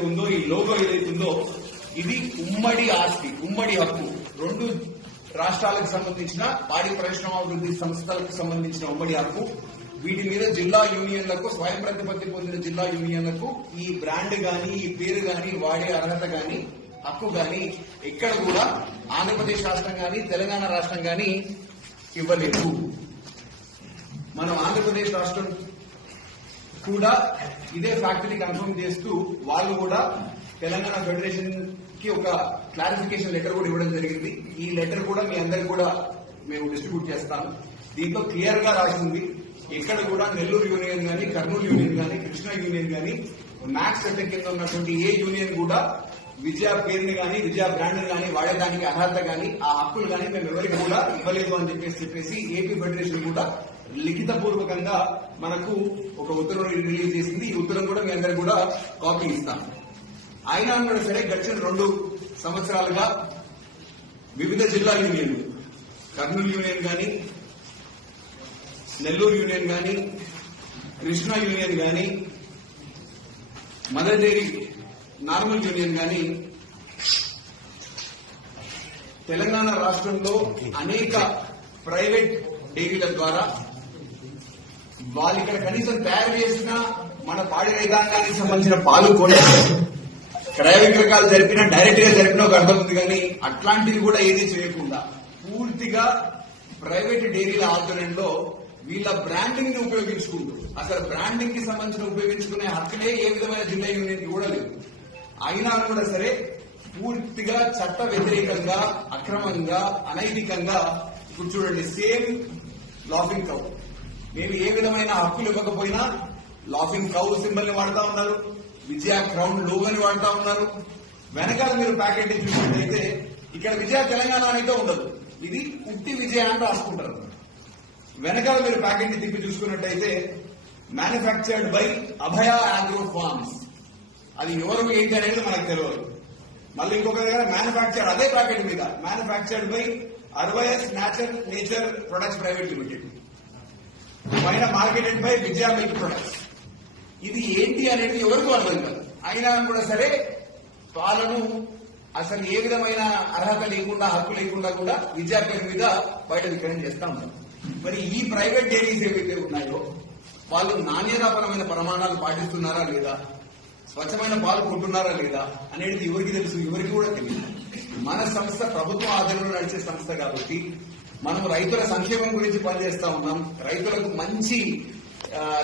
ఉందో ఈ లోగో ఏదైతుందో ఇది ఉమ్మడి ఆస్తి, ఉమ్మడి హక్కు. రెండు రాష్ట్రాలకు సంబంధించిన పాడి పరిశ్రమాభివృద్ధి సంస్థలకు సంబంధించిన ఉమ్మడి హక్కు. వీటి మీద జిల్లా యూనియన్లకు, స్వయం ప్రతిపత్తి పొందిన జిల్లా యూనియన్లకు ఈ బ్రాండ్ గాని, ఈ పేరు గాని, వాడే అర్హత గాని, హక్కు గాని ఎక్కడ కూడా ఆంధ్రప్రదేశ్ రాష్ట్రం గాని, తెలంగాణ రాష్ట్రం గాని ఇవ్వలేదు. మనం ఆంధ్రప్రదేశ్ రాష్ట్రం కూడా ఇదే ఫ్యాక్టరీ కన్ఫర్మ్ చేస్తూ వాళ్ళు కూడా తెలంగాణ ఫెడరేషన్ కి ఒక క్లారిఫికేషన్ లెటర్ కూడా ఇవ్వడం జరిగింది. ఈ లెటర్ కూడా మీ అందరికి కూడా మేము డిస్ట్రిబ్యూట్ చేస్తాము. దీంట్లో క్లియర్ గా రాసింది ఎక్కడ కూడా నెల్లూరు యూనియన్ గాని, కర్నూలు యూనియన్ గాని, కృష్ణా యూనియన్ గాని, మ్యాక్స్ చట్టం కింద ఉన్నటువంటి ఏ యూనియన్ కూడా విజయ పేరుని గాని, విజయ బ్రాండ్ గాని వాడేదానికి అర్హత గాని, ఆ హక్కులు గాని మేము ఎవరికి కూడా ఇవ్వలేదు అని చెప్పేసి ఏపీ ఫెడరేషన్ కూడా లిఖిత పూర్వకంగా మనకు ఒక ఉత్తర్వులు రిలీజ్ చేసింది. ఈ ఉత్తర్వులు కూడా మీ అందరికి కూడా కాపీ ఇస్తాం. అయినా కూడా సరే గడిచిన 2 సంవత్సరాలుగా వివిధ జిల్లా యూనియన్లు, కర్నూలు యూనియన్ గాని, నెల్లూరు యూనియన్ గాని, కృష్ణా యూనియన్ గాని, మదర్ డైరీ నార్మల్ యూనియన్ గాని తెలంగాణ రాష్ట్రంలో అనేక ప్రైవేట్ డైరీల ద్వారా వాళ్ళు ఇక్కడ కనీసం తయారు చేసిన మన పాడి రైతాంగానికి సంబంధించిన పాలు కొని క్రయ విక్రయాలు జరిపినా, డైరెక్ట్ గా జరిపినా ఒక అర్థం ఉంది. కానీ అట్లాంటివి కూడా ఏది చేయకుండా పూర్తిగా ప్రైవేట్ డైరీల ఆధ్వర్యంలో వీళ్ళ బ్రాండింగ్ ని ఉపయోగించుకుంటూ, అసలు బ్రాండింగ్ కి సంబంధించిన ఉపయోగించుకునే హక్కులే ఏ విధమైన జిల్లా యూనియన్ కి కూడా లేదు. అయినా కూడా సరే పూర్తిగా చట్ట వ్యతిరేకంగా, అక్రమంగా, అనైతికంగా ఇప్పుడు చూడండి, సేమ్ లాఫింగ్ కౌ మేము ఏ విధమైన హక్కులు ఇవ్వకపోయినా లాఫింగ్ కౌ సింబల్ ని వాడుతా ఉన్నారు, విజయ క్రౌన్ లోగోని వాడుతా ఉన్నారు. వెనకాల మీరు ప్యాకెట్ చూసినట్టయితే ఇక్కడ విజయ తెలంగాణ అయితే ఉండదు, ఇది ఉట్టి విజయ అని రాసుకుంటారు. వెనకాల మీరు ప్యాకెట్ ని తిప్పి చూసుకున్నట్టయితే manufactured by Abhaya agro forms, అది ఎవరు ఏంటి అనేది మనకు తెలియదు. మళ్ళీ ఇంకొక దగ్గర మ్యానుఫ్యాక్చర్, అదే ప్యాకెట్ మీద manufactured by Arvayas nature products private limited, పైన marketed by Vijaya milk products. ఇది ఏంటి అనేది ఎవరికి అర్థం కాదు. అయినా కూడా సరే పాలను అసలు ఏ విధమైన అర్హత లేకుండా, హక్కు లేకుండా కూడా విజయ పేరు మీద బయట విక్రయం చేస్తా ఉంటారు. మరి ఈ ప్రైవేట్ డైరీస్ ఏవైతే ఉన్నాయో వాళ్ళు నాణ్యతాపరమైన ప్రమాణాలు పాటిస్తున్నారా లేదా, స్వచ్ఛమైన పాలు కొంటున్నారా లేదా అనేది ఎవరికి తెలుసు? ఎవరికి కూడా తెలియదు. మన సంస్థ ప్రభుత్వ ఆధీనంలో నడిచే సంస్థ కాబట్టి మనం రైతుల సంక్షేమం గురించి పనిచేస్తా ఉన్నాం. రైతులకు మంచి